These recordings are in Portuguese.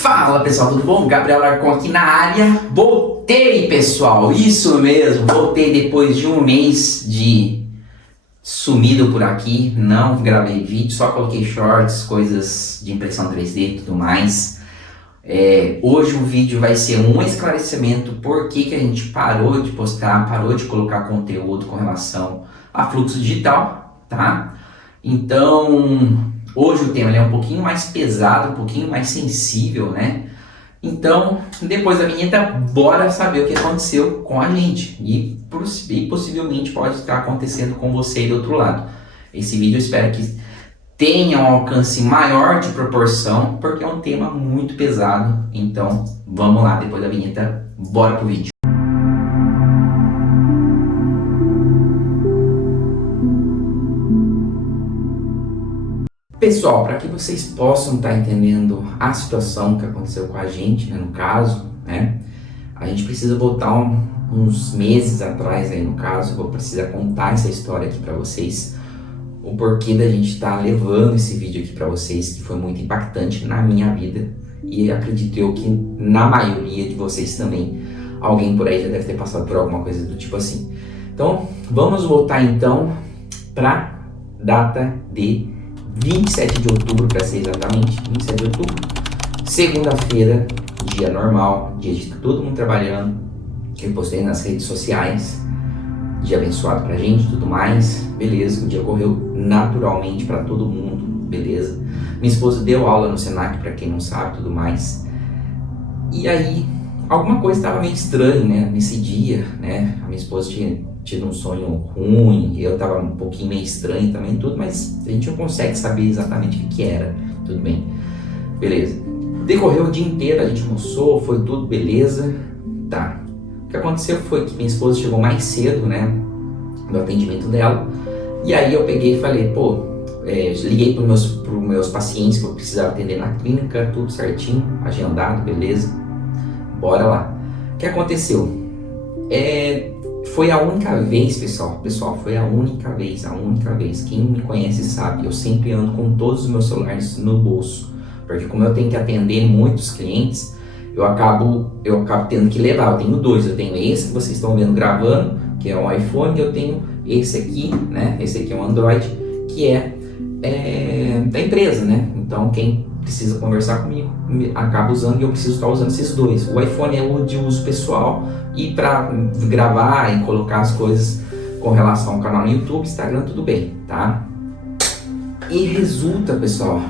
Fala pessoal, tudo bom? Gabriel Larcon aqui na área. Voltei pessoal, isso mesmo, voltei depois de um mês de sumido por aqui. Não gravei vídeo, só coloquei shorts, coisas de impressão 3D e tudo mais. Hoje o vídeo vai ser um esclarecimento por que a gente parou de postar, parou de colocar conteúdo com relação a fluxo digital, tá? Então, hoje o tema é um pouquinho mais pesado, um pouquinho mais sensível, né? Então, depois da vinheta, bora saber o que aconteceu com a gente e possivelmente pode estar acontecendo com você aí do outro lado. Esse vídeo eu espero que tenha um alcance maior de proporção, porque é um tema muito pesado. Então, vamos lá, depois da vinheta, bora pro vídeo. Pessoal, para que vocês possam estar entendendo a situação que aconteceu com a gente, né, no caso, né, a gente precisa voltar uns meses atrás aí no caso. Vou precisar contar essa história aqui para vocês, o porquê da gente estar levando esse vídeo aqui para vocês, que foi muito impactante na minha vida e acredito eu que na maioria de vocês também. Alguém por aí já deve ter passado por alguma coisa do tipo assim. Então, vamos voltar então para data de 27 de outubro, para ser exatamente, 27 de outubro, segunda-feira, dia normal, dia de todo mundo trabalhando. Eu postei nas redes sociais, dia abençoado pra gente, tudo mais, beleza, o dia correu naturalmente para todo mundo, beleza. Minha esposa deu aula no Senac, para quem não sabe, tudo mais. E aí, alguma coisa estava meio estranha, né, nesse dia, né, a minha esposa tinha tido um sonho ruim, eu tava um pouquinho meio estranho também, tudo, mas a gente não consegue saber exatamente o que era, tudo bem, beleza. Decorreu o dia inteiro, a gente almoçou, foi tudo beleza, tá. O que aconteceu foi que minha esposa chegou mais cedo, né, no atendimento dela, e aí eu peguei e falei, liguei pros meus pacientes que eu precisava atender na clínica, tudo certinho, agendado, beleza, bora lá. O que aconteceu? Foi a única vez, pessoal, foi a única vez, quem me conhece sabe, eu sempre ando com todos os meus celulares no bolso, porque como eu tenho que atender muitos clientes, eu acabo tendo que levar. Eu tenho dois, eu tenho esse que vocês estão vendo gravando, que é um iPhone, e eu tenho esse aqui, né, esse aqui é um Android, que é da empresa, né, então quem precisa conversar comigo acaba usando, e eu preciso estar usando esses dois. O iPhone é o de uso pessoal e para gravar e colocar as coisas com relação ao canal no YouTube, Instagram, tudo bem, tá? E resulta, pessoal,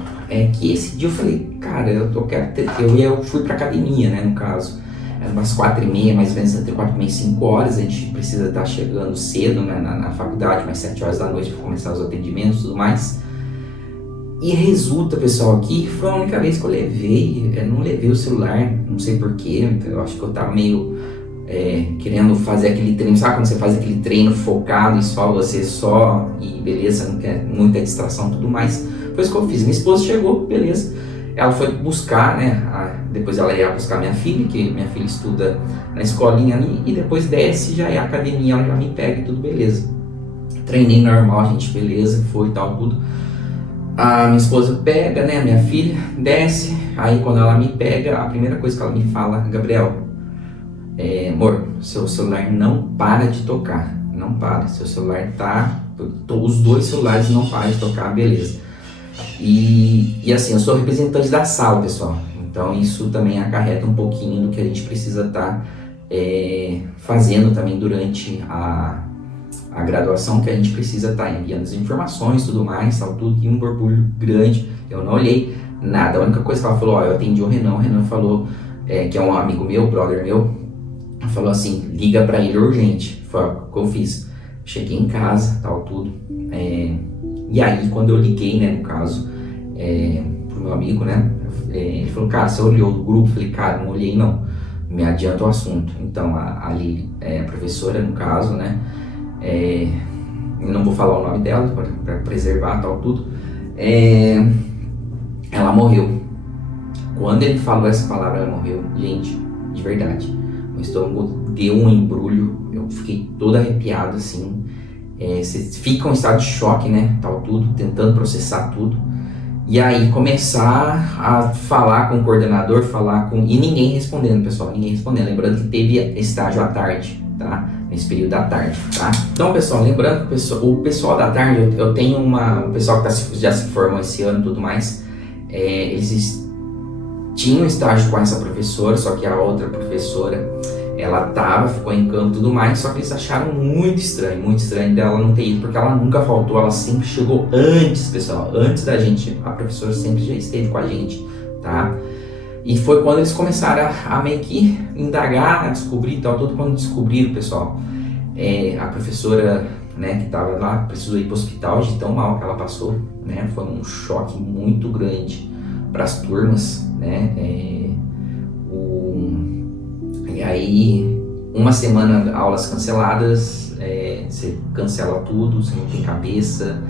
que esse dia eu falei, cara, eu fui pra academia, né, no caso, era umas 4h30, mais ou menos entre 4h30 e 5 horas, a gente precisa estar chegando cedo, né, na faculdade, mais 7 horas da noite para começar os atendimentos e tudo mais. E resulta, pessoal, que foi a única vez que eu não levei o celular, não sei porquê, eu acho que eu tava meio querendo fazer aquele treino, sabe quando você faz aquele treino focado e só você e beleza, não quer muita distração e tudo mais. Foi isso que eu fiz. Minha esposa chegou, beleza, ela foi buscar, né, depois ela ia buscar minha filha, que minha filha estuda na escolinha ali, e depois desce, já é a academia, ela já me pega e tudo beleza. Treinei normal, gente, beleza, foi e tal, tudo. A minha esposa pega, né, a minha filha, desce, aí quando ela me pega, a primeira coisa que ela me fala, Gabriel, amor, seu celular não para de tocar, não para, seu celular os dois celulares não param de tocar, beleza. E assim, eu sou representante da sala, pessoal, então isso também acarreta um pouquinho do que a gente precisa estar fazendo também durante a graduação, que a gente precisa estar enviando as informações, tudo mais, tal, tudo, e um borbulho grande. Eu não olhei nada, a única coisa que ela falou, eu atendi o Renan falou, que é um amigo meu, brother meu, falou assim, liga pra ele urgente. Foi o que eu fiz, cheguei em casa, tal, tudo, e aí quando eu liguei, né, no caso, pro meu amigo, né, ele falou, cara, você olhou o grupo? Eu falei, cara, não olhei não, me adianta o assunto. Então a Lili, a professora no caso, né, eu não vou falar o nome dela para preservar, tal, tudo, ela morreu. Quando ele falou essa palavra, ela morreu, gente, de verdade, o estômago deu um embrulho, eu fiquei todo arrepiado, assim, você fica em estado de choque, né, tal, tudo, tentando processar tudo, E aí começar a falar com o coordenador, e ninguém respondendo, pessoal, ninguém respondendo. Lembrando que teve estágio à tarde, tá? Nesse período da tarde, tá? Então, pessoal, lembrando que o pessoal da tarde, eu tenho o pessoal que já se formou esse ano e tudo mais, eles tinham estágio com essa professora, só que a outra professora, ela ficou em campo e tudo mais, só que eles acharam muito estranho dela não ter ido, porque ela nunca faltou, ela sempre chegou antes, pessoal, antes da gente, a professora sempre já esteve com a gente, tá? E foi quando eles começaram a meio que indagar, a descobrir e tal, tudo quando descobriram, pessoal, a professora, né, que estava lá, precisou ir para o hospital de tão mal que ela passou, né, foi um choque muito grande para as turmas, né, e aí, uma semana aulas canceladas, você cancela tudo, você não tem cabeça,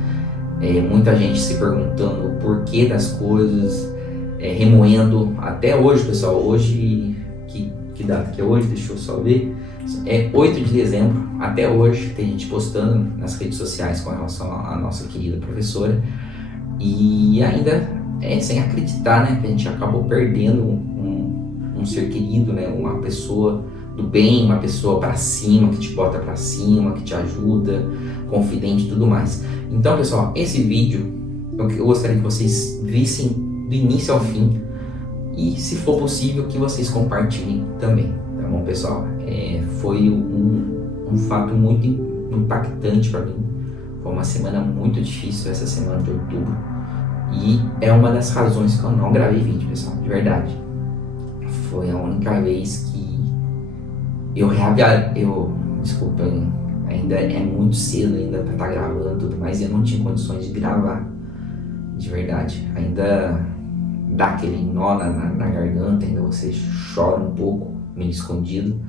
muita gente se perguntando o porquê das coisas, remoendo, até hoje, pessoal, hoje, que data que é hoje, deixa eu só ver, é 8 de dezembro, até hoje tem gente postando nas redes sociais com relação à nossa querida professora, e ainda sem acreditar, né, que a gente acabou perdendo um ser querido, né, uma pessoa do bem, uma pessoa para cima, que te bota para cima, que te ajuda, confidente e tudo mais. Então, pessoal, esse vídeo eu gostaria que vocês vissem do início ao fim e, se for possível, que vocês compartilhem também, tá bom, pessoal? Foi um fato muito impactante para mim. Foi uma semana muito difícil, essa semana de outubro, e é uma das razões que eu não gravei vídeo, pessoal, de verdade. Foi a única vez que desculpa, ainda é muito cedo ainda pra estar gravando e tudo mais, e eu não tinha condições de gravar, de verdade. Ainda dá aquele nó na garganta, ainda você chora um pouco, meio escondido.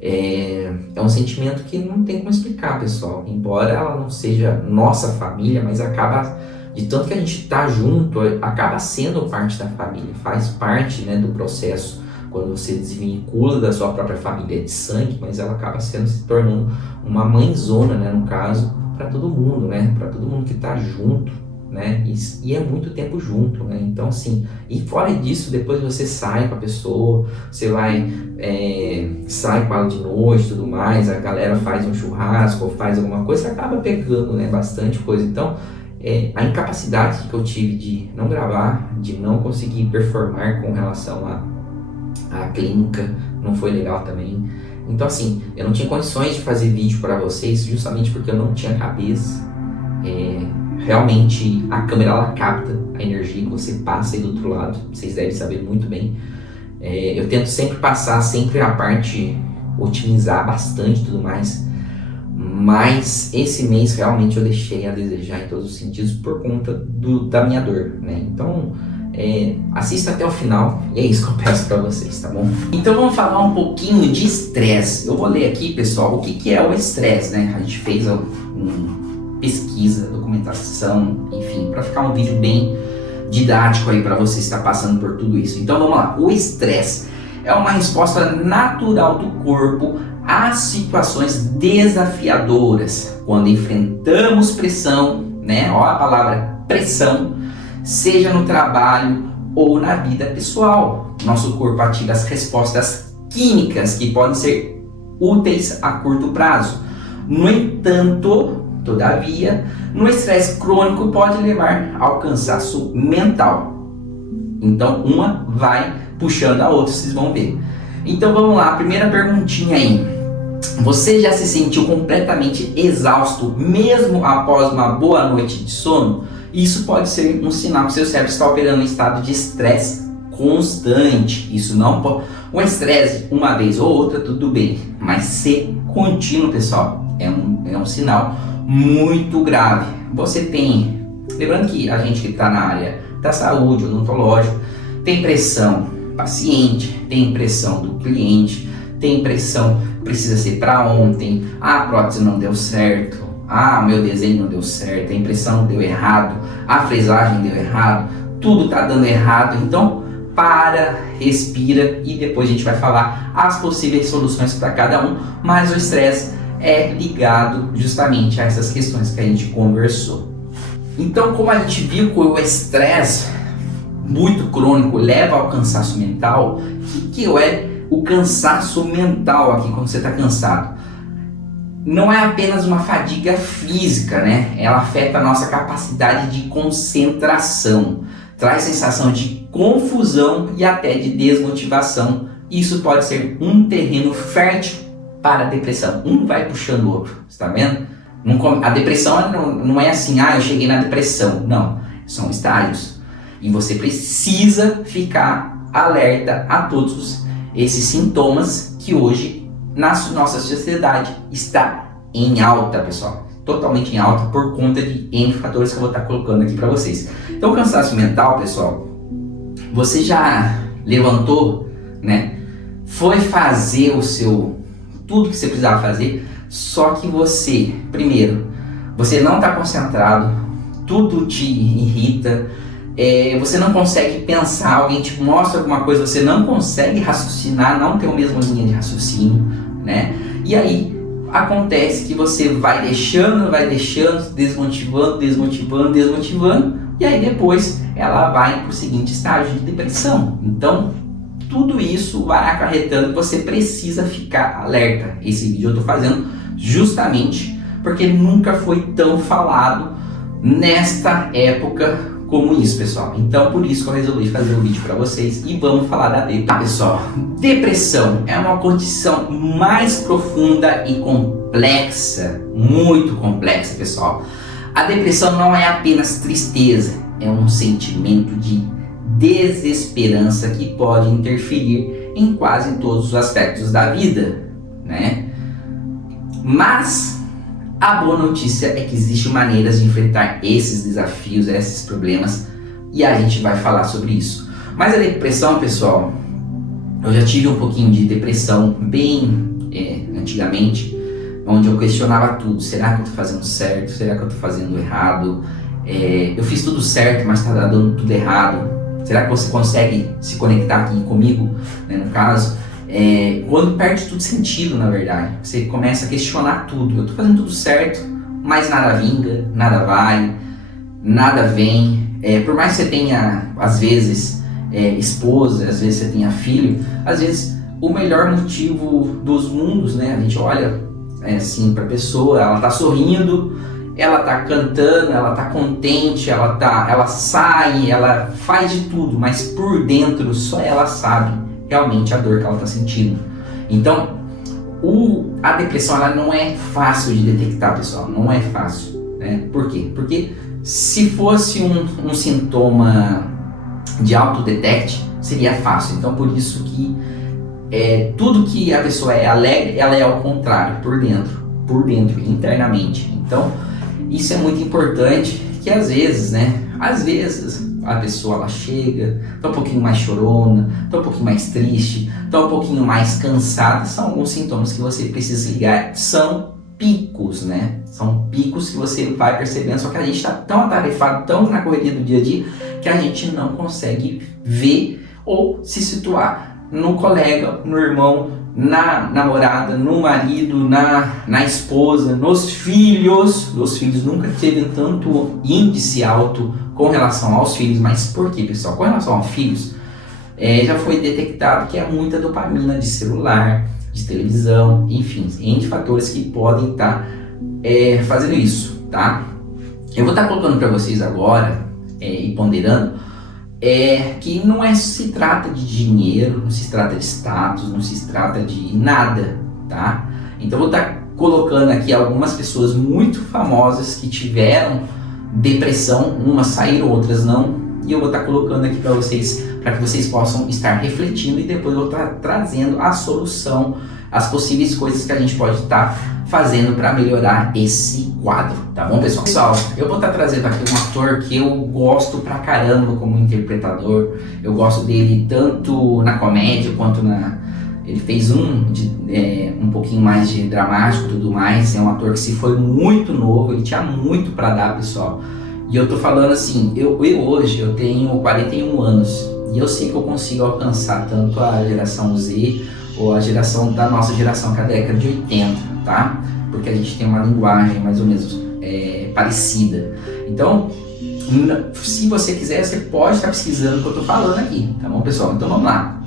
É um sentimento que não tem como explicar, pessoal. Embora ela não seja nossa família, mas acaba, de tanto que a gente tá junto, acaba sendo parte da família, faz parte, né, do processo. Quando você desvincula da sua própria família de sangue, mas ela acaba se tornando uma mãezona, né, no caso, para todo mundo, né, para todo mundo que tá junto, né, e é muito tempo junto, né, então assim, e fora disso, depois você sai com a pessoa, você vai, sai com ela de noite e tudo mais, a galera faz um churrasco ou faz alguma coisa, você acaba pegando, né, bastante coisa. Então, a incapacidade que eu tive de não gravar, de não conseguir performar com relação à clínica, não foi legal também. Então assim, eu não tinha condições de fazer vídeo para vocês, justamente porque eu não tinha cabeça. Realmente a câmera, ela capta a energia que você passa aí do outro lado, vocês devem saber muito bem. Eu tento sempre passar a parte, otimizar bastante e tudo mais, mas esse mês realmente eu deixei a desejar em todos os sentidos por conta da minha dor, né? Então, assista até o final e é isso que eu peço para vocês, tá bom? Então vamos falar um pouquinho de estresse. Eu vou ler aqui, pessoal, o que é o estresse, né? A gente fez uma pesquisa, documentação, enfim, para ficar um vídeo bem didático aí para você estar passando por tudo isso. Então vamos lá. O estresse é uma resposta natural do corpo às situações desafiadoras, quando enfrentamos pressão, né? Ó a palavra pressão, seja no trabalho ou na vida pessoal. Nosso corpo ativa as respostas químicas que podem ser úteis a curto prazo. No entanto, todavia, no estresse crônico pode levar ao cansaço mental. Então, uma vai puxando a outra, vocês vão ver. Então, vamos lá, primeira perguntinha aí. Você já se sentiu completamente exausto, mesmo após uma boa noite de sono? Isso pode ser um sinal que seu cérebro está operando em estado de estresse constante. Isso não pode... O estresse, uma vez ou outra, tudo bem. Mas ser contínuo, pessoal, é um sinal muito grave. Você tem... Lembrando que a gente que está na área da saúde, odontológica, tem pressão paciente, tem pressão do cliente, tem pressão precisa ser para ontem, a prótese não deu certo, o meu desenho não deu certo, a impressão deu errado, a fresagem deu errado, tudo está dando errado. Então para, respira e depois a gente vai falar as possíveis soluções para cada um, mas o estresse é ligado justamente a essas questões que a gente conversou. Então, como a gente viu que o estresse muito crônico leva ao cansaço mental, o que é o cansaço mental aqui quando você está cansado? Não é apenas uma fadiga física, né? Ela afeta a nossa capacidade de concentração, traz sensação de confusão e até de desmotivação. Isso pode ser um terreno fértil para a depressão. Um vai puxando o outro, está vendo? A depressão não é assim, eu cheguei na depressão. Não, são estágios. E você precisa ficar alerta a todos esses sintomas que hoje na nossa sociedade está em alta, pessoal. Totalmente em alta por conta de N fatores que eu vou estar colocando aqui para vocês. Então, o cansaço mental, pessoal, você já levantou, né? Foi fazer tudo que você precisava fazer, só que você, primeiro, você não está concentrado, tudo te irrita, você não consegue pensar, alguém te mostra alguma coisa, você não consegue raciocinar, não tem a mesma linha de raciocínio, né? E aí acontece que você vai deixando, desmotivando, e aí depois ela vai para o seguinte estágio de depressão. Então, tudo isso vai acarretando que você precisa ficar alerta. Esse vídeo eu estou fazendo justamente porque nunca foi tão falado nesta época como isso, pessoal. Então, por isso que eu resolvi fazer o vídeo para vocês e vamos falar da depressão. Pessoal, depressão é uma condição mais profunda e complexa, muito complexa, pessoal. A depressão não é apenas tristeza, é um sentimento de desesperança que pode interferir em quase todos os aspectos da vida, né? Mas a boa notícia é que existem maneiras de enfrentar esses desafios, esses problemas, e a gente vai falar sobre isso. Mas a depressão, pessoal, eu já tive um pouquinho de depressão bem antigamente, onde eu questionava tudo. Será que eu estou fazendo certo? Será que eu estou fazendo errado? Eu fiz tudo certo, mas está dando tudo errado. Será que você consegue se conectar aqui comigo, né, no caso? Quando perde tudo sentido, na verdade, você começa a questionar tudo. Eu tô fazendo tudo certo, mas nada vinga, nada vai, nada vem. Por mais que você tenha, às vezes, esposa, às vezes você tenha filho, às vezes o melhor motivo dos mundos, né? A gente olha assim pra pessoa, ela tá sorrindo, ela tá cantando, ela tá contente, ela sai, ela faz de tudo, mas por dentro só ela sabe realmente a dor que ela está sentindo. Então, a depressão ela não é fácil de detectar, pessoal, não é fácil, né? Por quê? Porque se fosse um sintoma de autodetect, seria fácil. Então, por isso que tudo que a pessoa é alegre, ela é ao contrário, por dentro, internamente. Então, isso é muito importante, que às vezes, né? Às vezes a pessoa ela chega, tá um pouquinho mais chorona, tá um pouquinho mais triste, tá um pouquinho mais cansada. São alguns sintomas que você precisa ligar. São picos, né? São picos que você vai percebendo, só que a gente tá tão atarefado, tão na correria do dia a dia, que a gente não consegue ver ou se situar no colega, no irmão, na namorada, no marido, na esposa, nos filhos. Os filhos nunca teve tanto índice alto com relação aos filhos. Mas por quê, pessoal? Com relação aos filhos, já foi detectado que é muita dopamina de celular, de televisão, enfim, N fatores que podem estar fazendo isso, tá? Eu vou estar colocando para vocês agora e ponderando que não se trata de dinheiro, não se trata de status, não se trata de nada, tá? Então eu vou estar colocando aqui algumas pessoas muito famosas que tiveram depressão, umas saíram, outras não, e eu vou estar colocando aqui para que vocês possam estar refletindo, e depois eu vou estar trazendo a solução, as possíveis coisas que a gente pode estar fazendo para melhorar esse quadro, tá bom, pessoal? Pessoal, eu vou estar trazendo aqui um ator que eu gosto pra caramba como interpretador. Eu gosto dele tanto na comédia quanto ele fez um pouquinho mais de dramático e tudo mais. É um ator que se foi muito novo, ele tinha muito pra dar, pessoal. E eu tô falando assim, eu hoje eu tenho 41 anos e eu sei que eu consigo alcançar tanto a geração Z ou a geração da nossa geração, que é a década de 80, tá? Porque a gente tem uma linguagem mais ou menos parecida. Então, se você quiser, você pode estar pesquisando o que eu estou falando aqui, tá bom, pessoal? Então vamos lá.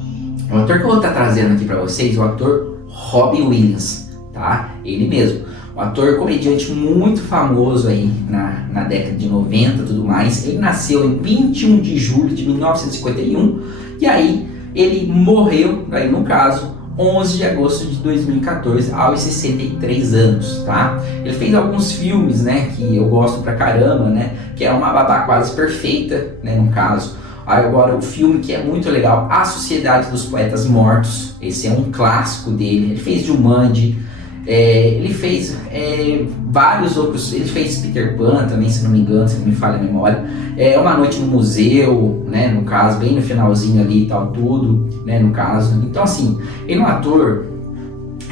O ator que eu vou estar trazendo aqui para vocês é o ator Robin Williams, tá? Ele mesmo. Um ator comediante muito famoso aí na década de 90 e tudo mais. Ele nasceu em 21 de julho de 1951 e aí ele morreu, aí no caso, 11 de agosto de 2014, aos 63 anos, tá? Ele fez alguns filmes, né, que eu gosto pra caramba, né, que é Uma Babá Quase Perfeita, né, no caso. Aí agora o filme que é muito legal, A Sociedade dos Poetas Mortos, esse é um clássico dele. Ele fez Jumanji, ele fez vários outros, ele fez Peter Pan também, se não me engano, se não me falha a memória. Uma Noite no Museu, né, no caso, bem no finalzinho ali e tal, tudo, né, no caso. Então assim, ele é um ator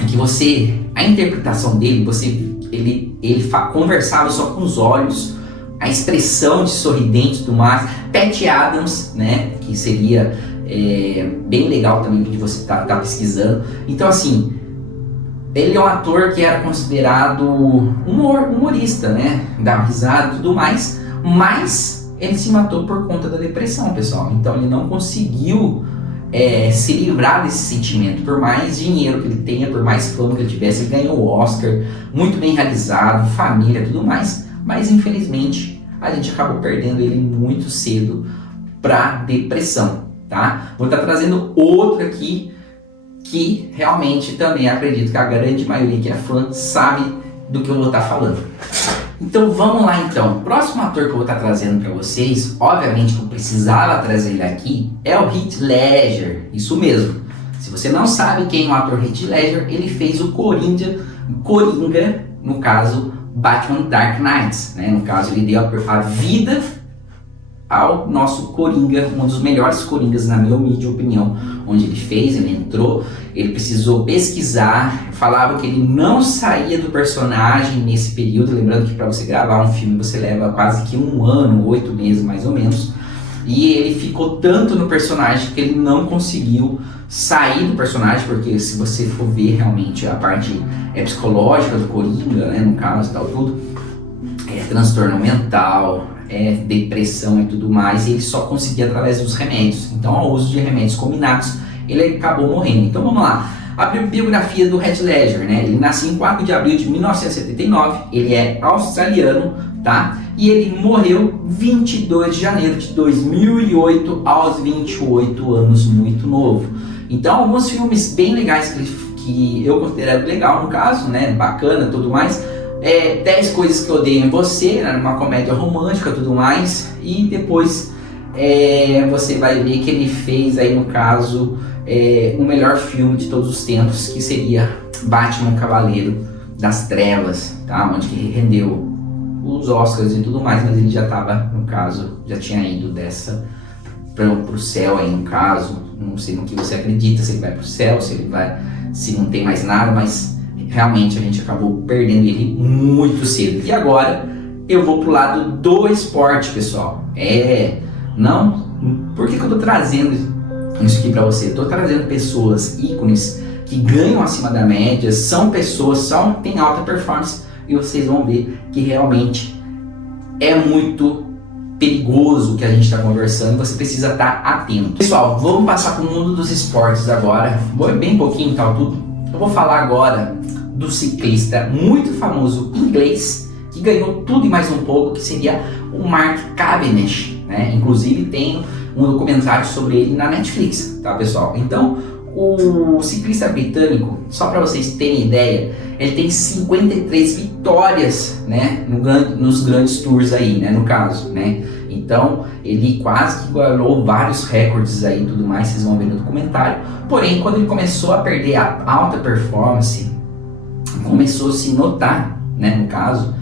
que a interpretação dele, ele conversava só com os olhos, a expressão de sorridente do mais. Patch Adams, né, que seria bem legal também de você tá pesquisando. Então assim, ele é um ator que era considerado humorista, né, dava risada e tudo mais, mas ele se matou por conta da depressão, pessoal. Então ele não conseguiu se livrar desse sentimento, por mais dinheiro que ele tenha, por mais fama que ele tivesse. Ele ganhou o Oscar, muito bem realizado, família e tudo mais, mas infelizmente a gente acabou perdendo ele muito cedo para depressão, tá? Vou estar trazendo outro aqui que realmente também acredito que a grande maioria que é fã sabe do que eu vou estar falando. Então vamos lá então. O próximo ator que eu vou estar trazendo para vocês, obviamente que eu precisava trazer ele aqui, é o Heath Ledger, isso mesmo. Se você não sabe quem é o ator Heath Ledger, ele fez o Coringa, no caso Batman Dark Knight, né? No caso ele deu a vida ao nosso Coringa, um dos melhores Coringas na minha humilde opinião, onde ele entrou, ele precisou pesquisar, falava que ele não saía do personagem nesse período, lembrando que para você gravar um filme você leva quase que 1 ano, 8 meses mais ou menos, e ele ficou tanto no personagem que ele não conseguiu sair do personagem, porque se você for ver realmente a parte psicológica do Coringa, né, no caso, tal, tudo, transtorno mental, depressão e tudo mais, e ele só conseguia através dos remédios. Então, ao uso de remédios combinados, ele acabou morrendo. Então, vamos lá. A biografia do Heath Ledger, né? Ele nasceu em 4 de abril de 1979, ele é australiano, tá? E ele morreu 22 de janeiro de 2008, aos 28 anos, muito novo. Então, alguns filmes bem legais que eu considero legal, no caso, né? Bacana, tudo mais. 10 Coisas que Eu Odeio em Você, né, uma comédia romântica e tudo mais, e depois você vai ver que ele fez aí no caso o melhor filme de todos os tempos, que seria Batman Cavaleiro das Trevas, tá? Onde que rendeu os Oscars e tudo mais, mas ele já estava, no caso, já tinha ido pro céu aí no caso. Não sei no que você acredita, se ele vai pro céu, se não tem mais nada, mas realmente a gente acabou perdendo ele muito cedo. E agora eu vou pro lado do esporte, pessoal. Por que eu tô trazendo isso aqui pra você? Eu tô trazendo pessoas, ícones, que ganham acima da média, são pessoas, têm alta performance, e vocês vão ver que realmente é muito perigoso o que a gente está conversando, você precisa estar atento. Pessoal, vamos passar para o mundo dos esportes agora, bem pouquinho tal tudo. Eu vou falar agora do ciclista muito famoso inglês, que ganhou tudo e mais um pouco, que seria o Mark Cavendish, né? Inclusive tem um documentário sobre ele na Netflix, tá, pessoal? Então, o ciclista britânico, só para vocês terem ideia, ele tem 53 vitórias, né, nos grandes tours aí, né, no caso, né? Então, ele quase que igualou vários recordes aí e tudo mais, vocês vão ver no documentário. Porém, quando ele começou a perder a alta performance, começou a se notar, né, no caso,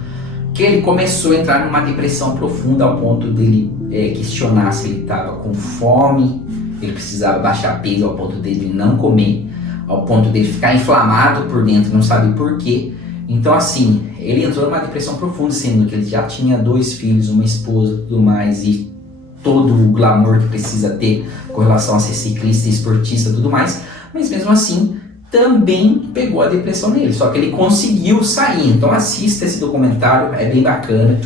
que ele começou a entrar numa depressão profunda ao ponto dele questionar se ele estava com fome, ele precisava baixar peso ao ponto dele não comer, ao ponto dele ficar inflamado por dentro, não sabe por quê. Então assim, ele entrou numa depressão profunda, sendo que ele já tinha 2 filhos, uma esposa e tudo mais, e todo o glamour que precisa ter com relação a ser ciclista, esportista e tudo mais, mas mesmo assim também pegou a depressão nele, só que ele conseguiu sair. Então assista esse documentário, é bem bacana.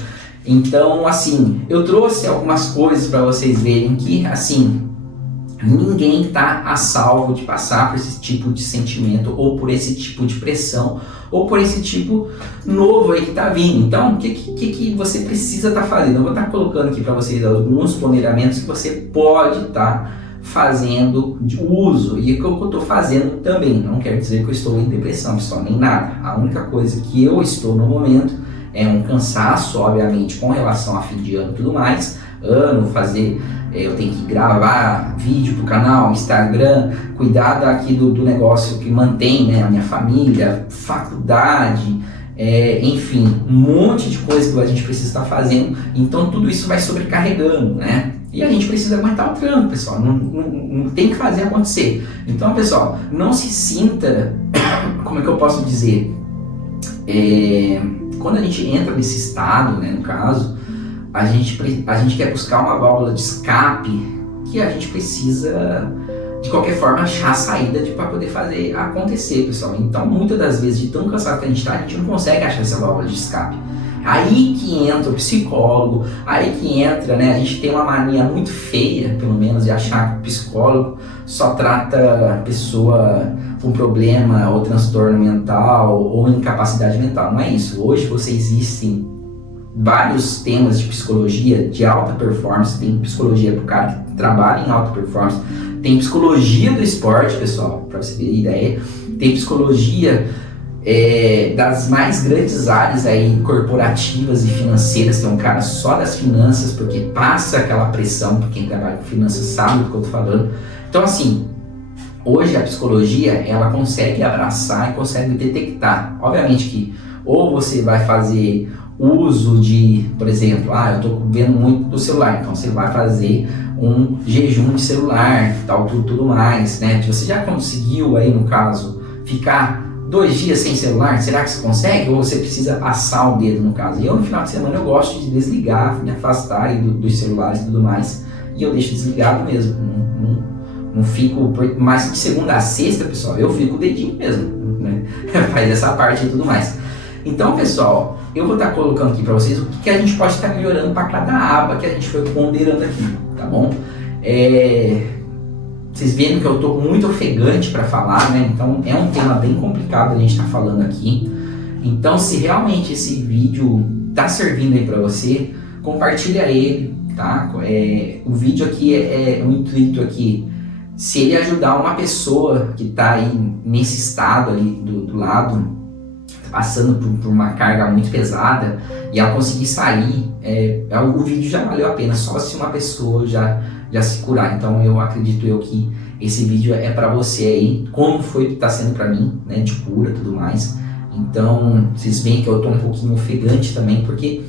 Então, assim, eu trouxe algumas coisas para vocês verem que, assim, ninguém está a salvo de passar por esse tipo de sentimento, ou por esse tipo de pressão, ou por esse tipo novo aí que está vindo. Então, o que você precisa estar fazendo? Eu vou estar colocando aqui para vocês alguns ponderamentos que você pode estar fazendo de uso, e que eu estou fazendo também. Não quer dizer que eu estou em depressão, pessoal, nem nada. A única coisa que eu estou no momento é um cansaço, obviamente, com relação a fim de ano e tudo mais. Eu tenho que gravar vídeo pro canal, Instagram, cuidar daqui do negócio que mantém, né, a minha família, faculdade, enfim, um monte de coisa que a gente precisa estar fazendo. Então tudo isso vai sobrecarregando, né? E a gente precisa aguentar o tranco, pessoal, não tem que fazer acontecer. Então, pessoal, não se sinta, como é que eu posso dizer, quando a gente entra nesse estado, né, no caso, a gente quer buscar uma válvula de escape que a gente precisa, de qualquer forma, achar a saída para poder fazer acontecer, pessoal. Então, muitas das vezes, de tão cansado que a gente está, a gente não consegue achar essa válvula de escape. Aí que entra o psicólogo, aí que entra, né? A gente tem uma mania muito feia, pelo menos, de achar que o psicólogo só trata a pessoa com problema ou transtorno mental ou incapacidade mental. Não é isso. Hoje existem vários temas de psicologia de alta performance. Tem psicologia para o cara que trabalha em alta performance, tem psicologia do esporte, pessoal, para você ter ideia, tem psicologia das mais grandes áreas aí corporativas e financeiras, que é um cara só das finanças, porque passa aquela pressão, porque quem trabalha com finanças sabe do que eu tô falando. Então, assim, hoje a psicologia, ela consegue abraçar e consegue detectar. Obviamente que ou você vai fazer uso de, por exemplo, eu tô vendo muito do celular, então você vai fazer um jejum de celular, tal, tudo mais, né? Você já conseguiu aí, no caso, ficar 2 dias sem celular? Será que você consegue? Ou você precisa passar o dedo, no caso? Eu, no final de semana, eu gosto de desligar, me afastar aí dos celulares e tudo mais, e eu deixo desligado mesmo. Não fico, mas de segunda a sexta, pessoal, eu fico o dedinho mesmo, né? Faz essa parte e tudo mais. Então, pessoal, eu vou estar colocando aqui para vocês o que a gente pode estar melhorando para cada aba que a gente foi ponderando aqui, tá bom? Vocês viram que eu estou muito ofegante para falar, né? Então é um tema bem complicado a gente estar falando aqui. Então, se realmente esse vídeo está servindo aí para você, compartilha ele, tá? O vídeo aqui o intuito aqui, se ele ajudar uma pessoa que está aí nesse estado ali do lado, passando por uma carga muito pesada, e ela conseguir sair, o vídeo já valeu a pena, só se uma pessoa já se curar. Então eu acredito que esse vídeo é para você aí, como foi que está sendo para mim, né, de cura e tudo mais. Então vocês veem que eu estou um pouquinho ofegante também, porque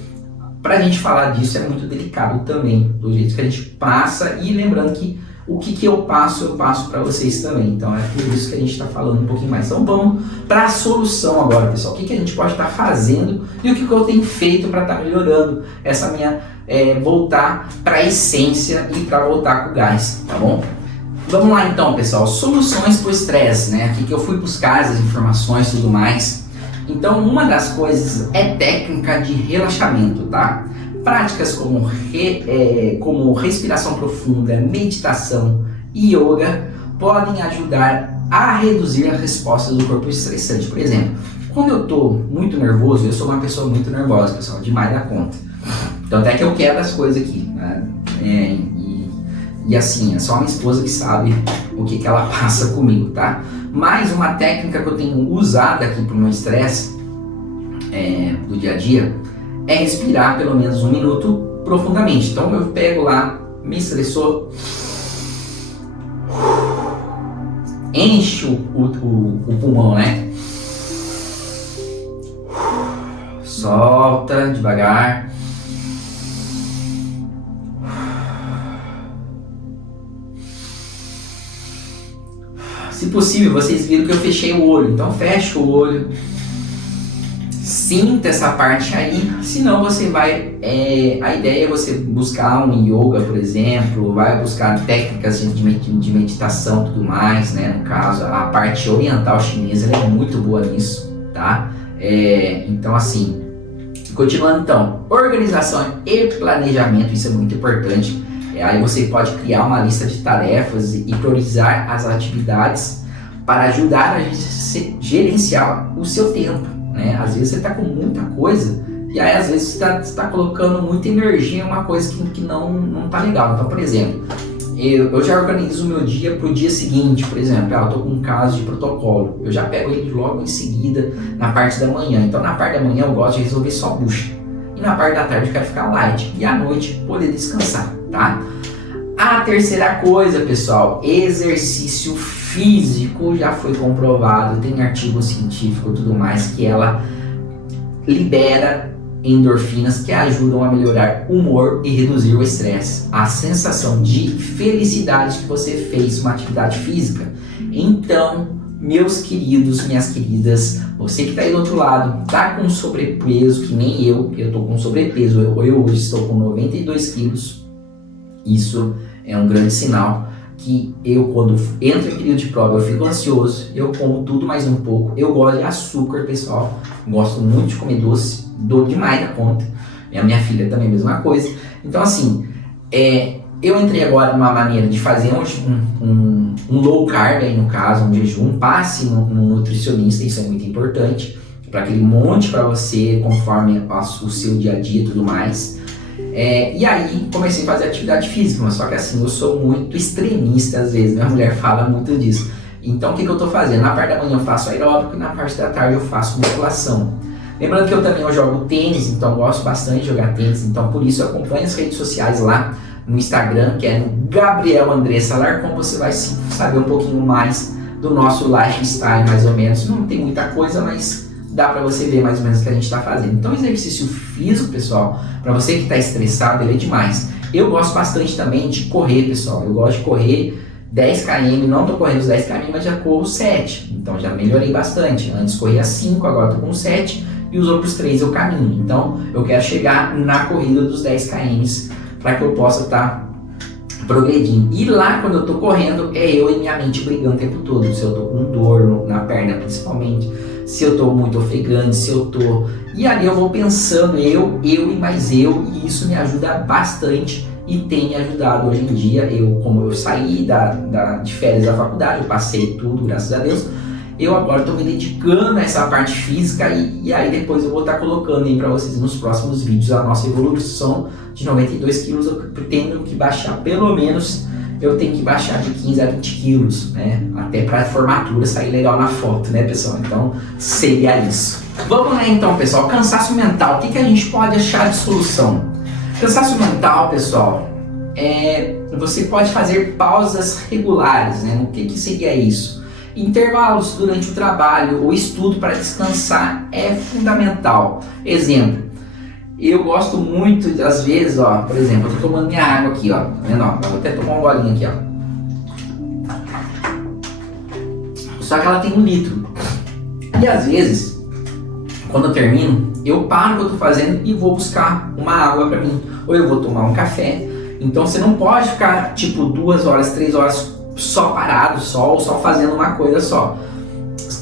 pra gente falar disso é muito delicado também, do jeito que a gente passa, e lembrando que o que eu passo para vocês também. Então é por isso que a gente está falando um pouquinho mais. Então vamos para a solução agora, pessoal. O que a gente pode estar fazendo e o que eu tenho feito para estar melhorando essa minha voltar para a essência e para voltar com o gás, tá bom? Vamos lá então, pessoal. Soluções para o estresse, né? Aqui que eu fui buscar as informações e tudo mais. Então uma das coisas é técnica de relaxamento, tá? Práticas como respiração profunda, meditação e yoga podem ajudar a reduzir a resposta do corpo estressante. Por exemplo, quando eu estou muito nervoso, eu sou uma pessoa muito nervosa, pessoal, demais da conta. Então até que eu quebro as coisas aqui, né? E assim, é só a minha esposa que sabe o que ela passa comigo, tá? Mas uma técnica que eu tenho usado aqui para o meu estresse do dia a dia é respirar pelo menos 1 minuto profundamente. Então eu pego lá, me estressou, encho o pulmão, né? Solta devagar. Se possível, vocês viram que eu fechei o olho, então fecha o olho. Sinta essa parte aí, senão você vai, a ideia é você buscar um yoga, por exemplo, vai buscar técnicas de meditação e tudo mais, né? No caso, a parte oriental chinesa ela é muito boa nisso, tá? Então assim, Continuando então, organização e planejamento, isso é muito importante. Aí você pode criar uma lista de tarefas e priorizar as atividades para ajudar a gerenciar o seu tempo, né? Às vezes você está com muita coisa e aí às vezes você está colocando muita energia em uma coisa que não está legal. Então, por exemplo, eu já organizo o meu dia para o dia seguinte. Por exemplo, eu estou com um caso de protocolo, eu já pego ele logo em seguida na parte da manhã. Então na parte da manhã eu gosto de resolver só bucha, e na parte da tarde eu quero ficar light e à noite poder descansar, tá? A terceira coisa, pessoal, exercício físico. Já foi comprovado, tem artigo científico e tudo mais, que ela libera endorfinas que ajudam a melhorar o humor e reduzir o estresse, a sensação de felicidade que você fez uma atividade física. Então, meus queridos, minhas queridas, você que está aí do outro lado, tá com sobrepeso, que nem eu tô com sobrepeso, eu hoje estou com 92 quilos, isso é um grande sinal que eu, quando entro em período de prova, eu fico ansioso, eu como tudo mais um pouco, eu gosto de açúcar, pessoal, gosto muito de comer doce, dou demais da conta, e a minha filha também a mesma coisa. Então assim, eu entrei agora numa maneira de fazer um low carb, aí no caso, um jejum, passe no nutricionista, isso é muito importante, para aquele monte para você, conforme o seu dia a dia e tudo mais. E aí comecei a fazer atividade física, mas só que assim, eu sou muito extremista às vezes, minha mulher fala muito disso. Então o que eu estou fazendo? Na parte da manhã eu faço aeróbico e na parte da tarde eu faço musculação. Lembrando que eu jogo tênis, então gosto bastante de jogar tênis, então por isso eu acompanho as redes sociais lá no Instagram, que é no Gabriel Andressa Alarcon, você vai saber um pouquinho mais do nosso lifestyle, mais ou menos. Não tem muita coisa, mas dá para você ver mais ou menos o que a gente está fazendo. Então, exercício físico, pessoal, para você que está estressado, ele é demais. Eu gosto bastante também de correr, pessoal. Eu gosto de correr 10 km, não estou correndo os 10 km, mas já corro 7. Então, já melhorei bastante. Antes corria 5, agora estou com 7 e os outros 3 eu caminho. Então, eu quero chegar na corrida dos 10 km para que eu possa estar progredindo. E lá, quando eu estou correndo, é eu e minha mente brigando o tempo todo. Se eu estou com dor na perna, principalmente, se eu estou muito ofegante, se eu estou... E ali eu vou pensando, eu e mais eu, e isso me ajuda bastante e tem me ajudado hoje em dia. Como eu saí de férias da faculdade, eu passei tudo, graças a Deus, eu agora estou me dedicando a essa parte física e aí depois eu vou estar colocando aí para vocês nos próximos vídeos a nossa evolução de 92 quilos. Eu pretendo que baixar pelo menos... Eu tenho que baixar de 15 a 20 quilos, né? Até para a formatura sair legal na foto, né, pessoal? Então, seria isso. Vamos lá então, pessoal. Cansaço mental. O que a gente pode achar de solução? Cansaço mental, pessoal, você pode fazer pausas regulares, né? O que seria isso? Intervalos durante o trabalho ou estudo para descansar é fundamental. Exemplo. Eu gosto muito, às vezes, ó, por exemplo, eu tô tomando minha água aqui, ó, tá vendo, ó, eu vou até tomar um golinho aqui, ó. Só que ela tem 1 litro. E às vezes, quando eu termino, eu paro o que eu tô fazendo e vou buscar uma água pra mim. Ou eu vou tomar um café. Então você não pode ficar, tipo, 2 horas, 3 horas só parado, ou só fazendo uma coisa só.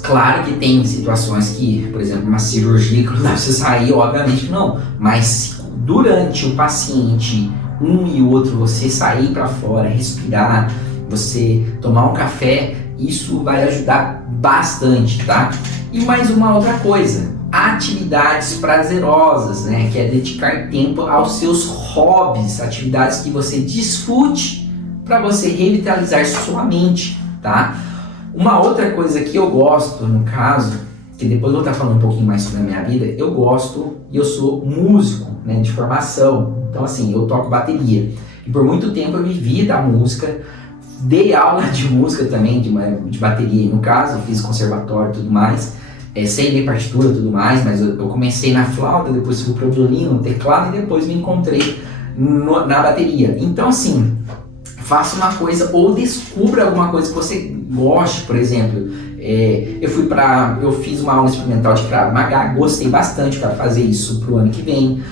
Claro que tem situações que, por exemplo, uma cirurgia que não dá pra você sair, obviamente não. Mas durante o paciente, um e outro, você sair para fora, respirar, você tomar um café, isso vai ajudar bastante, tá? E mais uma outra coisa, atividades prazerosas, né? Que é dedicar tempo aos seus hobbies, atividades que você desfrute para você revitalizar sua mente, tá? Uma outra coisa que eu gosto, no caso, que depois eu vou estar falando um pouquinho mais sobre a minha vida, eu gosto e eu sou músico, né, de formação. Então assim, eu toco bateria. E por muito tempo eu vivi da música, dei aula de música também, de bateria. No caso, eu fiz conservatório e tudo mais, sei ler partitura e tudo mais, mas eu comecei na flauta, depois fui pro violino, no teclado e depois me encontrei na bateria. Então assim... faça uma coisa ou descubra alguma coisa que você goste, por exemplo. Eu fiz uma aula experimental de Krav Maga, gostei bastante para fazer isso pro ano que vem.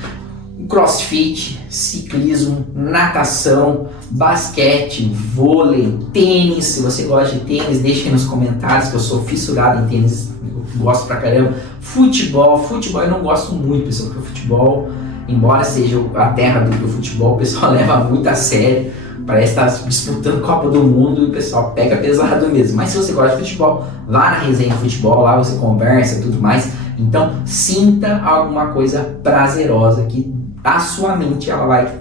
crossfit, ciclismo, natação, basquete, vôlei, tênis. Se você gosta de tênis, deixa aí nos comentários, que eu sou fissurado em tênis, eu gosto pra caramba. Futebol eu não gosto muito, pessoal, porque o futebol, embora seja a terra do futebol, o pessoal leva muito a sério, parece estar disputando Copa do Mundo e o pessoal pega pesado mesmo. Mas se você gosta de futebol, lá na resenha de futebol, lá você conversa e tudo mais. Então sinta alguma coisa prazerosa que a sua mente ela vai,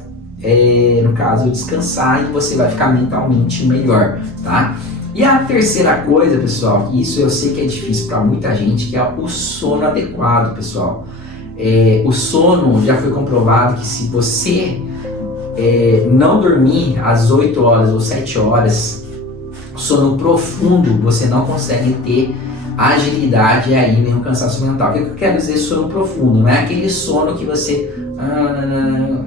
no caso, descansar e você vai ficar mentalmente melhor, tá? E a terceira coisa, pessoal, isso eu sei que é difícil para muita gente, que é o sono adequado, pessoal. O sono já foi comprovado que se você não dormir às 8 horas ou 7 horas, sono profundo, você não consegue ter agilidade e aí vem o cansaço mental. O que eu quero dizer sono profundo? Não é aquele sono que você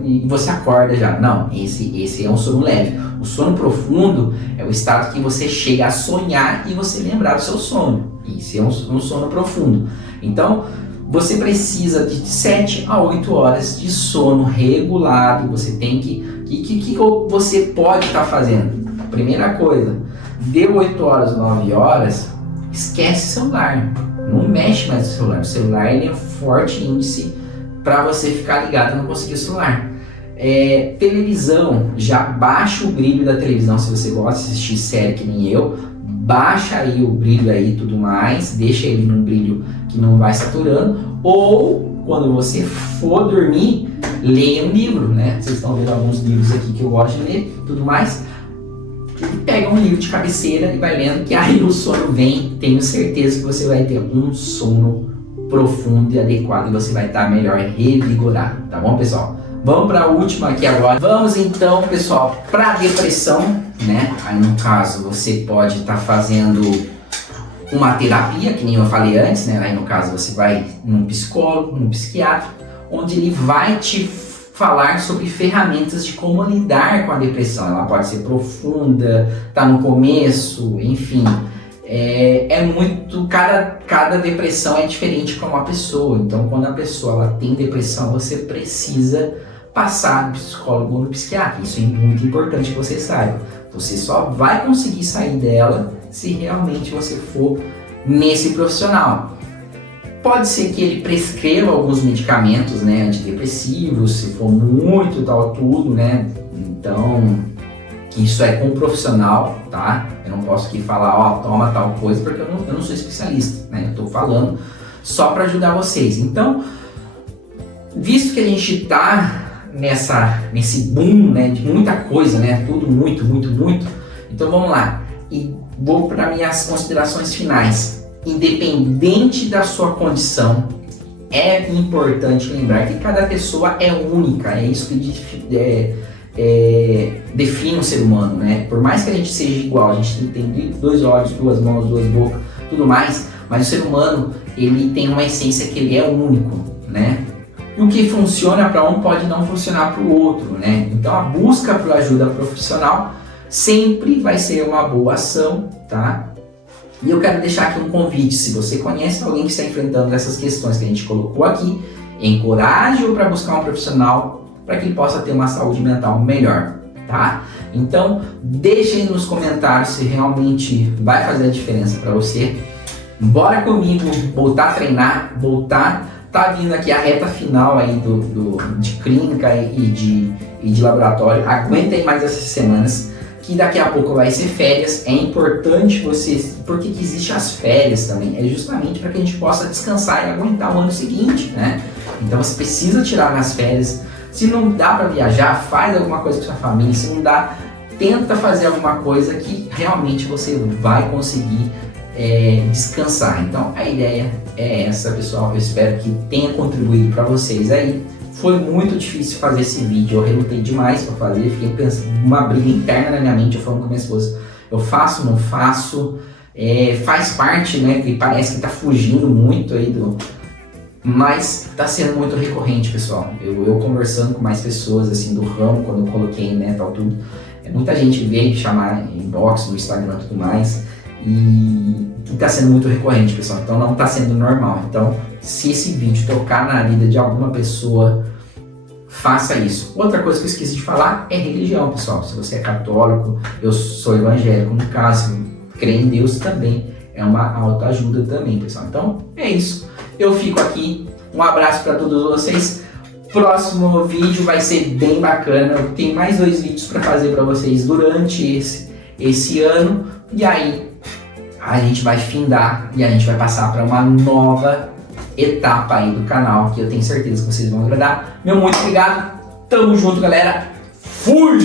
e você acorda já. Não, esse é um sono leve. O sono profundo é o estado que você chega a sonhar e você lembrar do seu sono. Esse é um sono profundo. Então, você precisa de 7 a 8 horas de sono regulado. Você tem que você pode estar fazendo? Primeira coisa, deu 8 horas, 9 horas, esquece o celular. Não mexe mais no celular. O celular ele é um forte índice para você ficar ligado e não conseguir o celular. Televisão, já baixa o brilho da televisão. Se você gosta de assistir série que nem eu, baixa aí o brilho aí e tudo mais, deixa ele num brilho que não vai saturando, ou quando você for dormir, leia um livro, né? Vocês estão vendo alguns livros aqui que eu gosto de ler, tudo mais. Pega um livro de cabeceira e vai lendo, que aí o sono vem. Tenho certeza que você vai ter um sono profundo e adequado e você vai estar melhor revigorado, tá bom, pessoal? Vamos para a última aqui agora. Vamos então, pessoal, para a depressão, né? Aí no caso você pode estar fazendo uma terapia, que nem eu falei antes, né? Aí no caso você vai num psicólogo, num psiquiatra, onde ele vai te falar sobre ferramentas de como lidar com a depressão. Ela pode ser profunda, tá no começo, enfim. Cada depressão é diferente para uma pessoa. Então, quando a pessoa ela tem depressão, você precisa passar no psicólogo ou no psiquiatra. Isso é muito importante que você saiba. Você só vai conseguir sair dela se realmente você for nesse profissional. Pode ser que ele prescreva alguns medicamentos, né, antidepressivos, se for muito tal tudo, né? Então, isso é com um profissional, tá? Eu não posso aqui falar, toma tal coisa, porque eu não sou especialista, né? Eu tô falando só para ajudar vocês. Então, visto que a gente tá nesse boom, né, de muita coisa, né? Tudo muito. Então, vamos lá. E vou para minhas considerações finais. Independente da sua condição, é importante lembrar que cada pessoa é única. É isso que define o ser humano, né? Por mais que a gente seja igual, a gente tem 2 olhos, 2 mãos, 2 bocas, tudo mais, mas o ser humano, ele tem uma essência que ele é único, né? E o que funciona para um pode não funcionar para o outro, né? Então a busca por ajuda profissional sempre vai ser uma boa ação, tá? E eu quero deixar aqui um convite: se você conhece alguém que está enfrentando essas questões que a gente colocou aqui, encoraje-o para buscar um profissional para que ele possa ter uma saúde mental melhor, tá? Então, deixe aí nos comentários se realmente vai fazer a diferença para você. Bora comigo voltar a treinar, tá vindo aqui a reta final aí de clínica e de laboratório. Aguenta aí mais essas semanas, que daqui a pouco vai ser férias. É importante vocês, porque que existe as férias também, é justamente para que a gente possa descansar e aguentar o ano seguinte, né? Então você precisa tirar nas férias. Se não dá para viajar, faz alguma coisa com sua família. Se não dá, tenta fazer alguma coisa que realmente você vai conseguir descansar. Então a ideia é essa, pessoal. Eu espero que tenha contribuído para vocês aí. Foi muito difícil fazer esse vídeo, eu relutei demais para fazer, fiquei pensando, uma briga interna na minha mente, eu falando com minha esposa, eu faço, não faço, faz parte, né, que parece que tá fugindo muito aí mas tá sendo muito recorrente, pessoal. Eu conversando com mais pessoas, assim, do ramo, quando eu coloquei, né, tal tudo, muita gente veio chamar em inbox, no Instagram e tudo mais, e tá sendo muito recorrente, pessoal, então não tá sendo normal. Então, se esse vídeo tocar na vida de alguma pessoa, faça isso. Outra coisa que eu esqueci de falar é religião, pessoal. Se você é católico, eu sou evangélico, no caso, crer em Deus também é uma autoajuda também, pessoal. Então, é isso. Eu fico aqui. Um abraço para todos vocês. Próximo vídeo vai ser bem bacana. Eu tenho mais 2 vídeos para fazer para vocês durante esse ano. E aí, a gente vai findar e a gente vai passar para uma nova etapa aí do canal, que eu tenho certeza que vocês vão agradar. Meu muito obrigado. Tamo junto, galera. Fui!